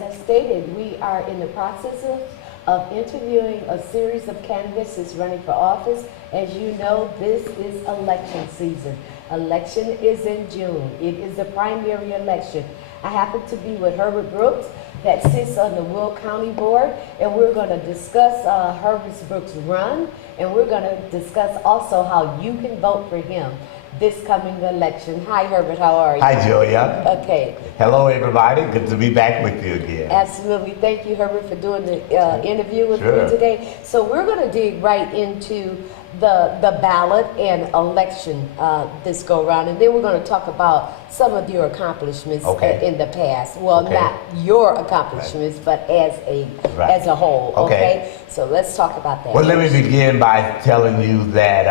as I stated, we are in the process of interviewing a series of candidates that's running for office. As you know, this is election season. Election is in June. It is a primary election. I happen to be with Herbert Brooks that sits on the Will County Board, and we're going to discuss Herbert Brooks' run, and we're going to discuss also how you can vote for him this coming election. Hi, Herbert. How are you? Hi, Julia. Okay. Hello, everybody. Good to be back with you again. Absolutely. Thank you, Herbert, for doing the interview with me today. So we're going to dig right into the ballot and election this go round, and then we're going to talk about some of your accomplishments in the past. Well, not your accomplishments, but as a whole. Okay. So let's talk about that. Well, let me begin by telling you that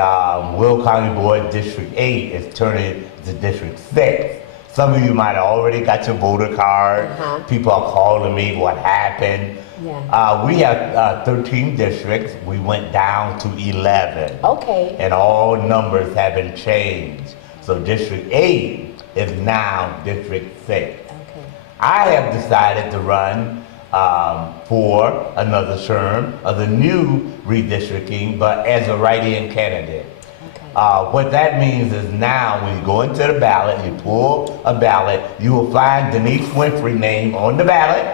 Will County Board District 8 is turning to District 6. Some of you might have already got your voter card. People are calling me, what happened? Yeah. We have 13 districts. We went down to 11. Okay. And all numbers have been changed. So District 8 is now District 6. Okay. I have decided to run for another term of the new redistricting, but as a write-in candidate. What that means is now when you go into the ballot, you pull a ballot, you will find Denise Winfrey's name on the ballot,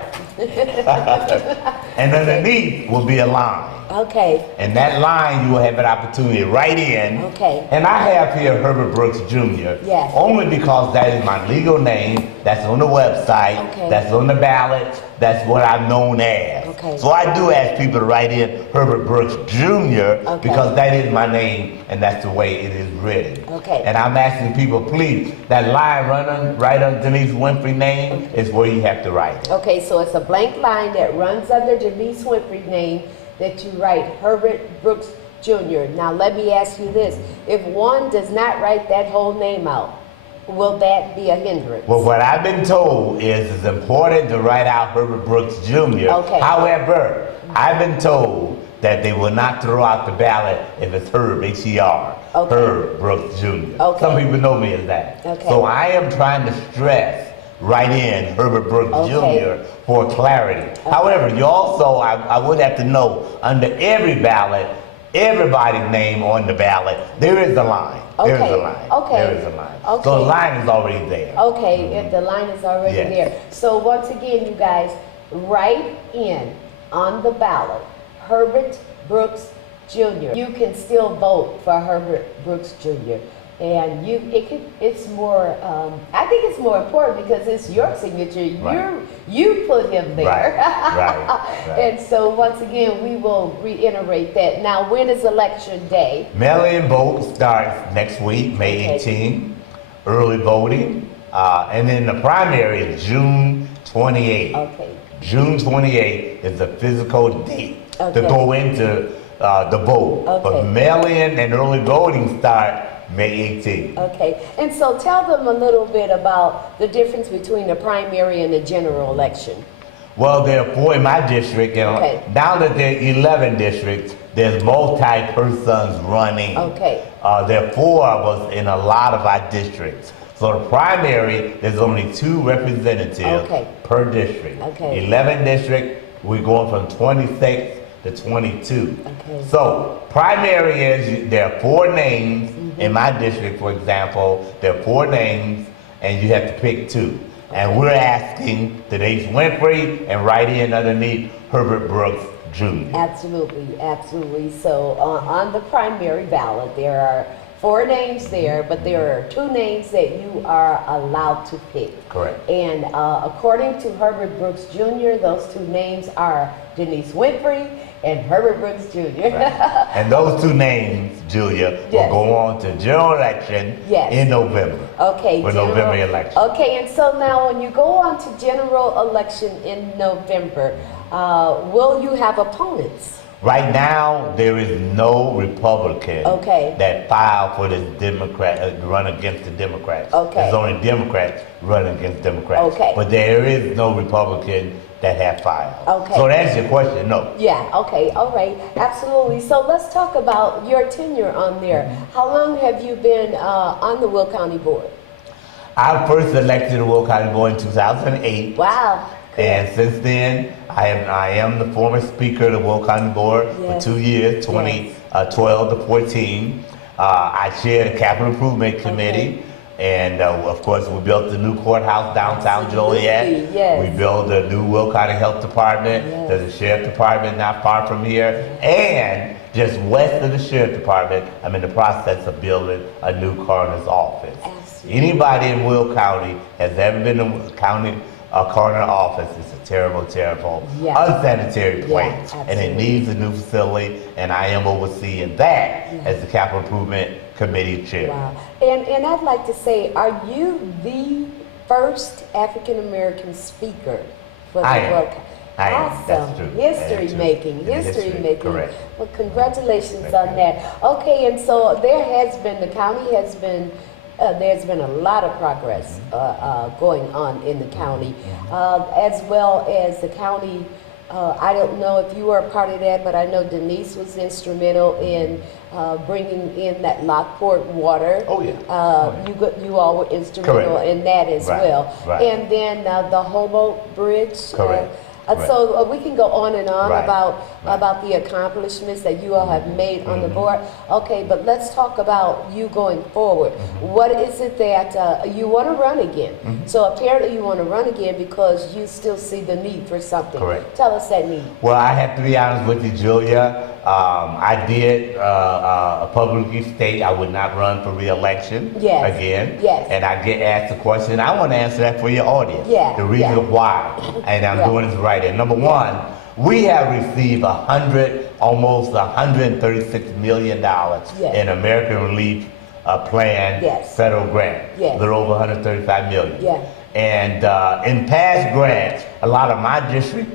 and underneath will be a line. Okay. And that line you will have an opportunity to write in. Okay. And I have here Herbert Brooks Jr. Yes. Only because that is my legal name, that's on the website, that's on the ballot, that's what I'm known as. Okay. So I do ask people to write in Herbert Brooks Jr. Because that is my name and that's the way it is written. Okay. And I'm asking people, please, that line right under Denise Winfrey's name is where you have to write it. Okay, so it's a blank line that runs under Denise Winfrey's name that you write Herbert Brooks Jr. Now let me ask you this, if one does not write that whole name out, will that be a hindrance? Well, what I've been told is it's important to write out Herbert Brooks Jr. Okay. However, I've been told that they will not throw out the ballot if it's Herb, H-E-R, Herb Brooks Jr. Okay. Some people know me as that. Okay. So I am trying to stress write in Herbert Brooks Jr. for clarity. However, you also, I would have to know, under every ballot, everybody's name on the ballot, there is a line. There is a line. Okay. There is a line. Okay. So the line is already there. Okay, if the line is already there. So once again, you guys, write in on the ballot Herbert Brooks Jr. You can still vote for Herbert Brooks Jr. And it's more, I think it's more important because it's your signature. You put him there. Right. And so once again, we will reiterate that. Now, when is election day? Mail-in vote starts next week, May 18th. Early voting. And then the primary is June 28th. Okay. June 28th is the physical date to go into the vote. But mail-in and early voting start May 18th. Okay, and so tell them a little bit about the difference between the primary and the general election. Well, there are 4 in my district, and now that there are 11 districts, there's multi-persons running. Okay. There are 4 of us in a lot of our districts. So the primary, there's only 2 representatives per district. 11 districts, we're going from 26 to 22. So primary is, there are 4 names. In my district, for example, there are 4 names, and you have to pick 2. And we're asking Denise Winfrey and write in underneath Herbert Brooks Jr. Absolutely, absolutely. So on the primary ballot, there are 4 names there, but there are 2 names that you are allowed to pick. Correct. And according to Herbert Brooks Jr., those 2 names are Denise Winfrey and Herbert Brooks Jr. And those 2 names, Julia, will go on to general election in November. Okay. For November election. Okay, and so now when you go on to general election in November, will you have opponents? Right now, there is no Republican that filed for this Democrat, run against the Democrats. There's only Democrats running against Democrats. But there is no Republican that have filed. So to answer your question, no. Yeah, okay, all right, absolutely. So let's talk about your tenure on there. How long have you been on the Will County Board? I first elected the Will County Board in 2008. Wow. And since then, I am the former speaker of the Will County Board for 2 years, 2012 to 14. I chaired the Capital Improvement Committee. And of course, we built the new courthouse downtown Joliet. We built a new Will County Health Department. There's a sheriff department not far from here. And just west of the sheriff department, I'm in the process of building a new coroner's office. Anybody in Will County has ever been in a county coroner office, it's a terrible, terrible, unsanitary place. And it needs a new facility, and I am overseeing that as the Capital Improvement Committee Chair. Wow. And I'd like to say, are you the first African American speaker for the World Cup? Awesome. That's true. History making. Correct. Well, congratulations on that. Okay, and so the county has been, there's been a lot of progress going on in the county, as well as the county. I don't know if you were a part of that, but I know Denise was instrumental in bringing in that Lockport water. Oh yeah. You all were instrumental in that as well. Right. And then the Hobo Bridge. Correct. So we can go on and on about the accomplishments that you all have made on the board. Okay, but let's talk about you going forward. What is it that you want to run again? So apparently you want to run again because you still see the need for something. Correct. Tell us that need. Well, I have to be honest with you, Julia. I did publicly state I would not run for re-election again. Yes. And I get asked the question. I want to answer that for your audience. Yeah. The reason why, and I'm doing this right. And number one, we have received almost $136 million in American Relief Plan federal grant. A little over $135 million. And in past grants, a lot of my district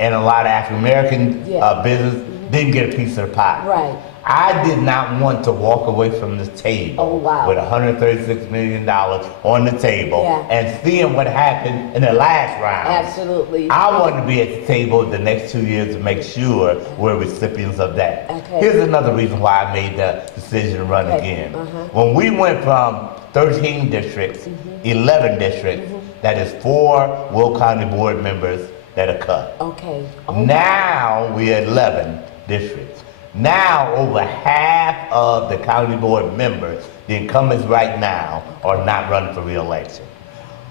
and a lot of African American business didn't get a piece of the pie. Right. I did not want to walk away from this table with $136 million on the table and seeing what happened in the last round. Absolutely. I wanted to be at the table the next 2 years to make sure we're recipients of that. Okay. Here's another reason why I made the decision to run again. When we went from 13 districts, 11 districts, that is 4 Will County board members that are cut. Okay. Now we're at 11 districts. Now over half of the county board members, the incumbents right now, are not running for re-election.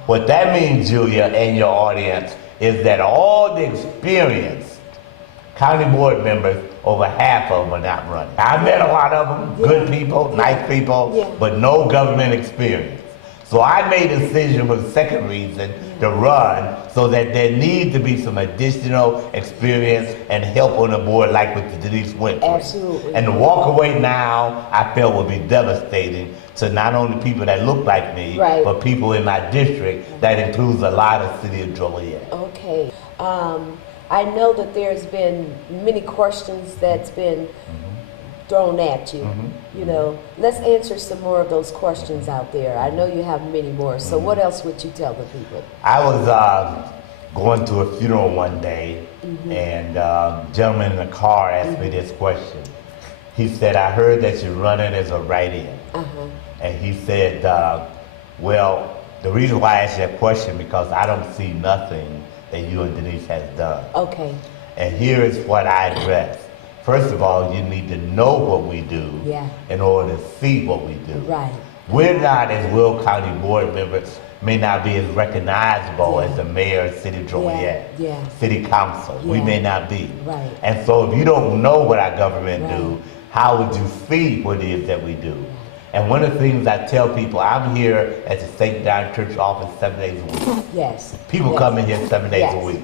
What that means, Julia, and your audience, is that all the experienced county board members, over half of them are not running. I met a lot of them, good people, nice people, but no government experience. So I made a decision for the second reason to run, so that there needs to be some additional experience and help on the board, like with Denise went through. Absolutely. And to walk away now, I felt would be devastating to not only people that look like me, but people in my district. That includes a lot of city of Joliet. Okay. I know that there's been many questions that's been thrown at you. You know, let's answer some more of those questions out there. I know you have many more. So what else would you tell the people? I was going to a funeral one day, and a gentleman in the car asked me this question. He said, "I heard that you're running as a write-in." And he said, well, the reason why I asked that question, because I don't see nothing that you and Denise has done. Okay. And here is what I address. First of all, you need to know what we do in order to see what we do. Right. We're not, as Will County board members, may not be as recognizable as the mayor of City of Joliet, City Council. We may not be. Right. And so if you don't know what our government do, how would you see what it is that we do? And one of the things I tell people, I'm here at the St. John Church office 7 days a week. People come in here 7 days a week.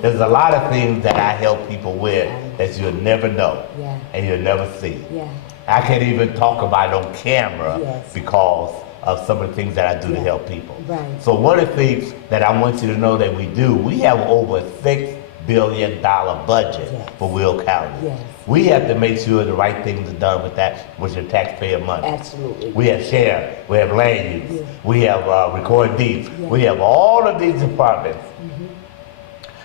There's a lot of things that I help people with that you'll never know and you'll never see. I can't even talk about it on camera because of some of the things that I do to help people. So one of the things that I want you to know that we do, we have over $6 billion budget for Will County. We have to make sure the right things are done with that, with your taxpayer money. Absolutely. We have sheriff, we have land use, we have recorded deeds, we have all of these departments.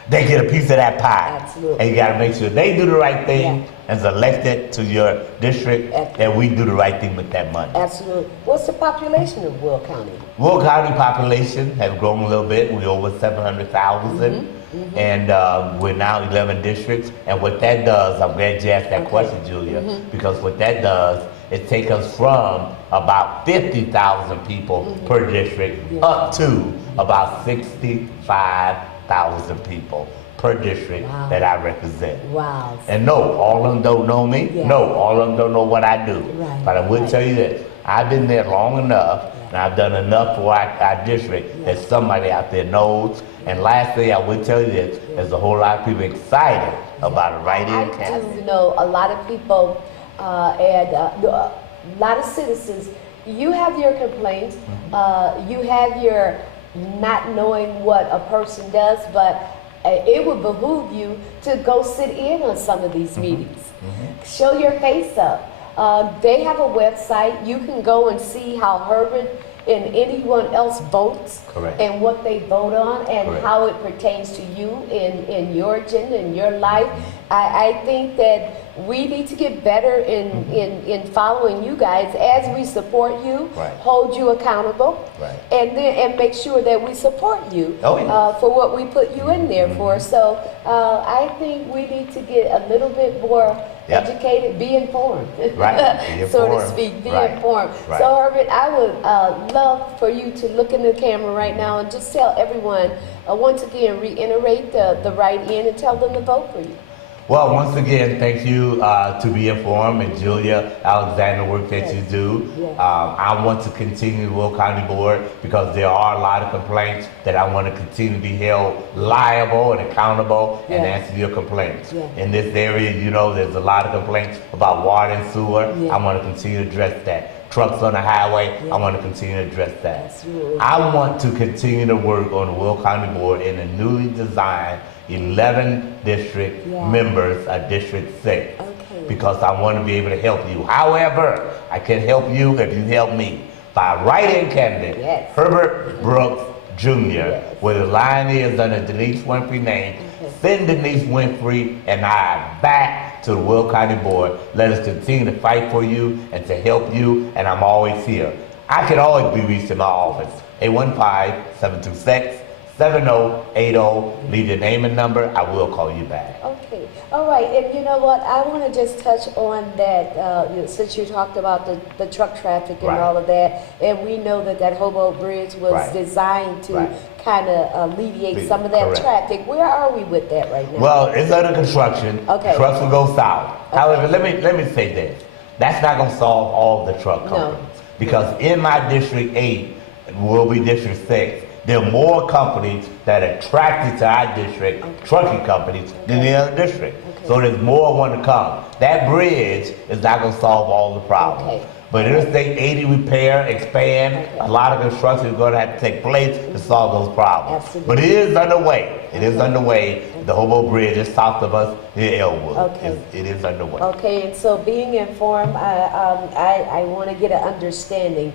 They get a piece of that pie. Absolutely. And you gotta make sure they do the right thing and is elected to your district, and we do the right thing with that money. Absolutely. What's the population of Will County? Will County population has grown a little bit. We're over 700,000. and we're now 11 districts. And what that does, I'm glad you asked that question, Julia, because what that does, it takes us from about 50,000 people per district up to about 65,000 people per district that I represent. Wow. And no, all of them don't know me. Yeah. No, all of them don't know what I do. Right. But I will tell you this, I've been there long enough, and I've done enough for our district that somebody out there knows. And lastly, I will tell you this, there's a whole lot of people excited about a write-in candidate. You know, a lot of people and a lot of citizens, you have your complaints, you have your not knowing what a person does, but it would behoove you to go sit in on some of these meetings. Show your face up. They have a website. You can go and see how Herbert and anyone else votes. Correct. And what they vote on and Correct. how it pertains to you in your agenda, in your life. I think that we need to get better in following you guys as we support you, Right. hold you accountable, Right. and make sure that we support you for what we put you in there for. So I think we need to get a little bit more educated, be informed, Right. Be so to informed. speak, be Right. informed. Right. So Herbert, I would love for you to look in the camera right now and just tell everyone, once again, reiterate the write-in and tell them to vote for you. Well, once again, thank you to be informed, and Julia Alexander, the work that you do. I want to continue the Will County Board because there are a lot of complaints that I want to continue to be held liable and accountable and answer your complaints. In this area, you know, there's a lot of complaints about water and sewer. I want to continue to address that. Trucks on the highway, I want to continue to address that. Absolutely. I want to continue to work on the Will County Board in a newly designed 11 district members of District 6 because I want to be able to help you. However, I can help you if you help me by write-in candidate Herbert Brooks Jr. where the line is under Denise Winfrey's name. Send Denise Winfrey and I back to the Will County Board. Let us continue to fight for you and to help you, and I'm always here. I can always be reached in my office, 815-726-7080. Leave your name and number. I will call you back. Okay. All right. And you know what? I want to just touch on that since you talked about the truck traffic and all of that. And we know that Hobo Bridge was designed to kind of alleviate some of that traffic. Where are we with that right now? Well, it's under construction. Trucks will go south. However, let me say this. That's not going to solve all the truck companies. Because in my District 8, will be District 6, there are more companies that are attracted to our district, trucking companies, than the other district. So there's more want to come. That bridge is not going to solve all the problems. But Interstate 80 repair, expand, a lot of construction is going to have to take place to solve those problems. But it is underway. It is underway. The Hobo Bridge is south of us in Elwood. It is underway. Okay, and so being informed, I want to get an understanding.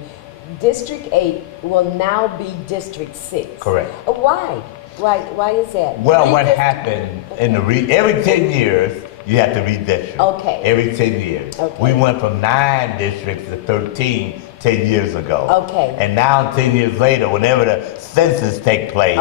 District 8 will now be District 6. Correct. Why? Why is that? Well, what happened in the every 10 years, you have to redistrict. Every 10 years. We went from 9 districts to 13 10 years ago. And now 10 years later, whenever the census take place,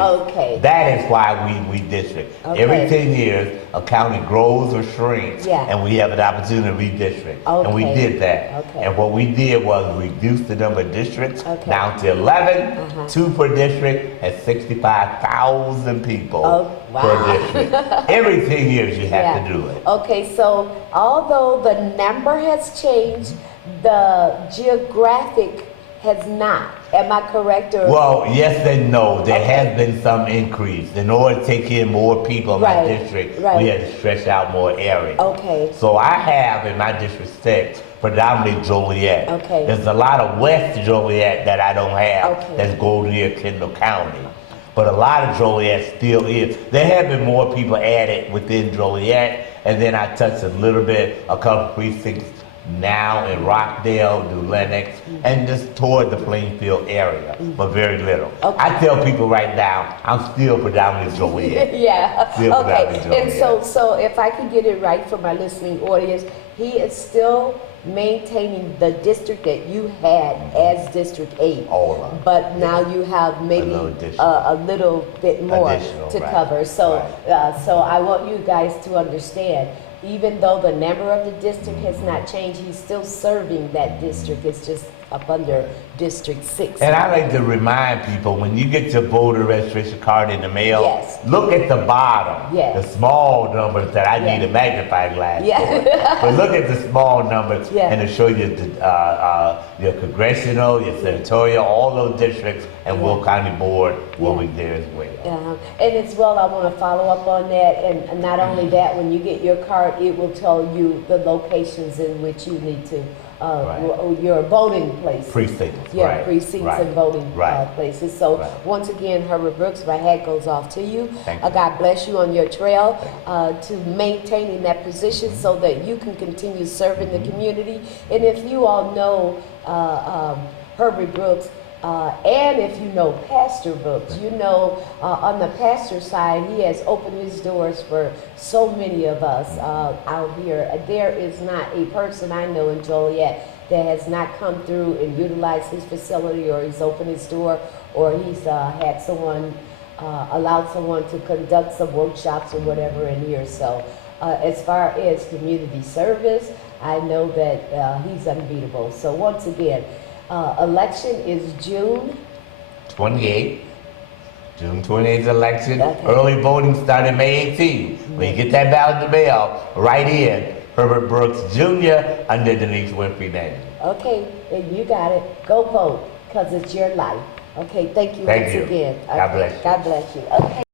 that is why we district. Every 10 years, a county grows or shrinks, and we have an opportunity to redistrict. And we did that. And what we did was reduce the number of districts down to 11, 2 per district, and 65,000 people per district. Every 10 years you have to do it. Okay, so although the number has changed, the geographic has not. Am I correct? Or? Well, yes and no. There has been some increase. In order to take in more people in my district, we had to stretch out more area. So I have in my District 6 predominantly Joliet. There's a lot of West Joliet that I don't have that's go near Kendall County. But a lot of Joliet still is. There have been more people added within Joliet, and then I touched a little bit, a couple precincts now in Rockdale, New Lenox, and just toward the Plainfield area, but very little. I tell people right now, I'm still predominantly Joliet. And so if I can get it right for my listening audience, he is still maintaining the district that you had as District 8. All of it. But now you have maybe a little bit more to cover. So, so I want you guys to understand, even though the number of the district has not changed, he's still serving that district. It's just up under District 6. And I like to remind people, when you get your voter registration card in the mail, look at the bottom, the small numbers that I need a magnifying glass for. But look at the small numbers and it'll show you your congressional, your senatorial, all those districts, and Will County Board will be there as well. And as well, I want to follow up on that, and not only that, when you get your card, it will tell you the locations in which you need to your voting places. Precincts. Precincts and voting places. So once again, Herbert Brooks, my hat goes off to you. God bless you on your trail to maintaining that position so that you can continue serving the community. And if you all know Herbert Brooks, and if you know Pastor Brooks, you know on the pastor side, he has opened his doors for so many of us out here. There is not a person I know in Joliet that has not come through and utilized his facility, or he's opened his door, or he's had someone, allowed someone to conduct some workshops or whatever in here. So as far as community service, I know that he's unbeatable. So once again, election is June 28th. June 28th election. Early voting started May 18th. When you get that ballot in the mail, write in Herbert Brooks Jr. under Denise Winfrey name. Okay, and you got it. Go vote, because it's your life. Okay, thank you once again. God bless you. God bless you. Okay.